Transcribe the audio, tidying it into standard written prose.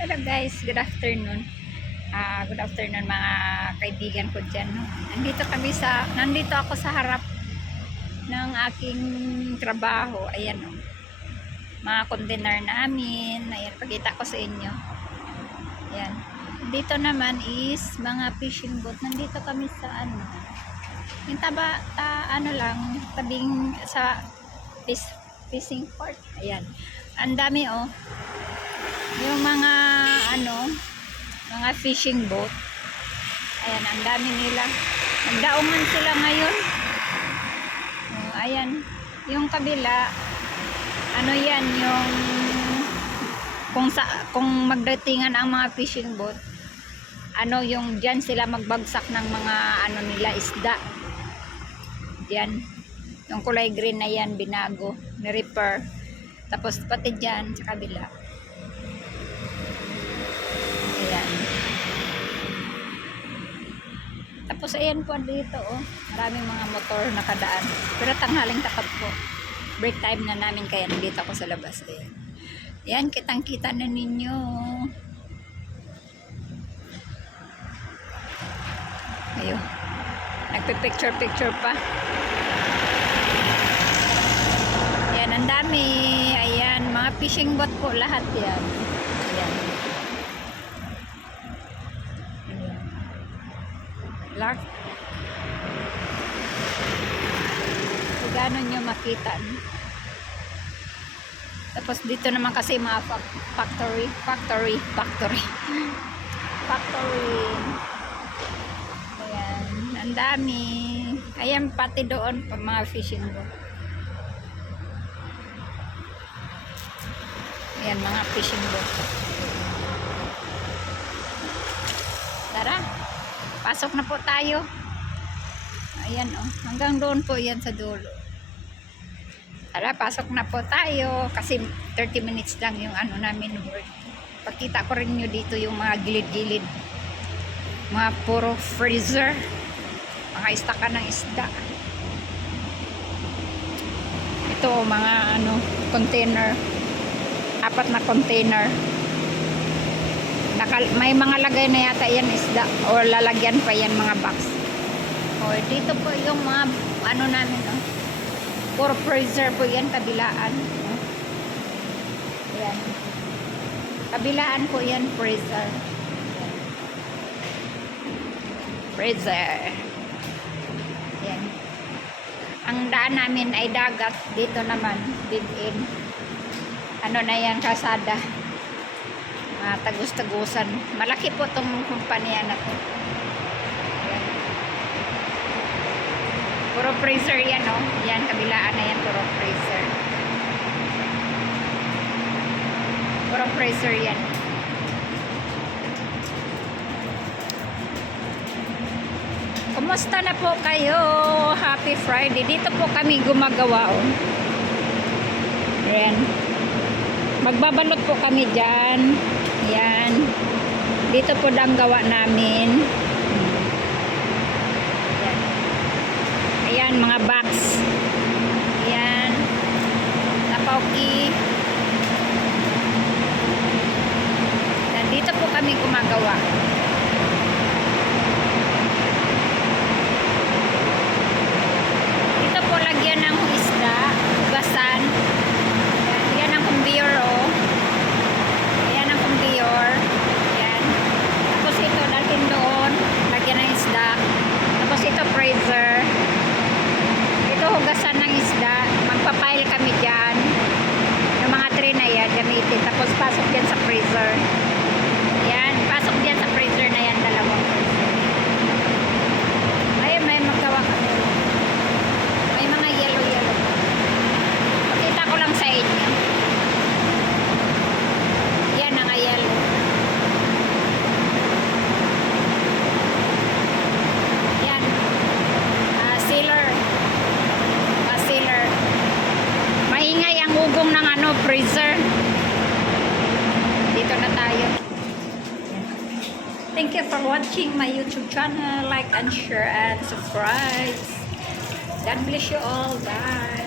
Hello guys, good afternoon. Good afternoon mga kaibigan ko dyan. No? Nandito ako sa harap ng aking trabaho. Ayan o. Mga container namin. Ayan, pagkita ko sa inyo. Ayan. Dito naman is mga fishing boat. Nandito kami sa yung tabing sa fishing port. Ayan. Ang dami o. Yung mga mga fishing boat. Ayan, ang dami nila. Nagdaungan sila ngayon. Ayan, yung kabila yan yung kung magdatingan ang mga fishing boat, yung diyan sila magbagsak ng mga nila isda. Diyan, yung kulay green na yan binago, ni-repair. Tapos pati diyan sa kabila. Ayan. Tapos ayan po dito maraming mga motor nakadaan. Pero tanghaling tapat po. Break time na namin kaya nandito ako sa labas. Ayan. Ayan, kitang-kita na ninyo. Ayun. Nagpe-picture pa. Ayan, ang dami. Ayan, mga fishing boat po lahat yan. Ayan. Lark. So, gano'n nyo makita. Tapos dito naman kasi mga factory. Ayan, ang dami. Ayan, pati doon pa mga fishing boat. Ayan, mga fishing boat. Tara, pasok na po tayo. Ayan hanggang doon po yan sa dulo. Tara, pasok na po tayo kasi 30 minutes lang yung namin work. Pakita ko rin nyo dito yung mga gilid-gilid, mga puro freezer, mga istaka ng isda. Ito mga container, 4 na container. May mga lagay na yata yan isda o lalagyan pa yan mga box. Dito po yung mga namin puro freezer po yan, kabilaan. Ayan. Kabilaan po yan, freezer. Ayan. Freezer. Ayan. Ang daan namin ay dagat. Dito naman, big in. Na yan, kasada. Tagus-tagusan. Malaki po itong kumpanya na to. Ayan. Puro freezer yan yan, kabilaan na yan, puro freezer. Puro freezer yan. Kumusta na po kayo? Happy Friday. Dito po kami gumagawa Ayan. Magbabalot po kami dyan. Ayan. Dito po lang gawa namin. Ayan, mga box. Ayan. Napauki. Dito po kami gumagawa. Dito po lagyan ng isda, hugasan. Ayan ang conveyor Ayan ang conveyor. Ayan. Tapos ito dalhin doon, lagyan ng isda. Tapos ito freezer. Hugasan ng isda, magpapile kami dyan yung mga tray na yan, gamitin, tapos pasok dyan sa freezer. Yan, pasok dyan sa freezer na yan, dalawang freezer. Ayun, may magawa kami, may mga yellow pakita ko lang sa inyo. Yan ang yellow. Yan, sealer. Maingay ang ugong ng freezer. Dito na tayo. Thank you for watching my YouTube channel. Like and share and subscribe. God bless you all. Bye.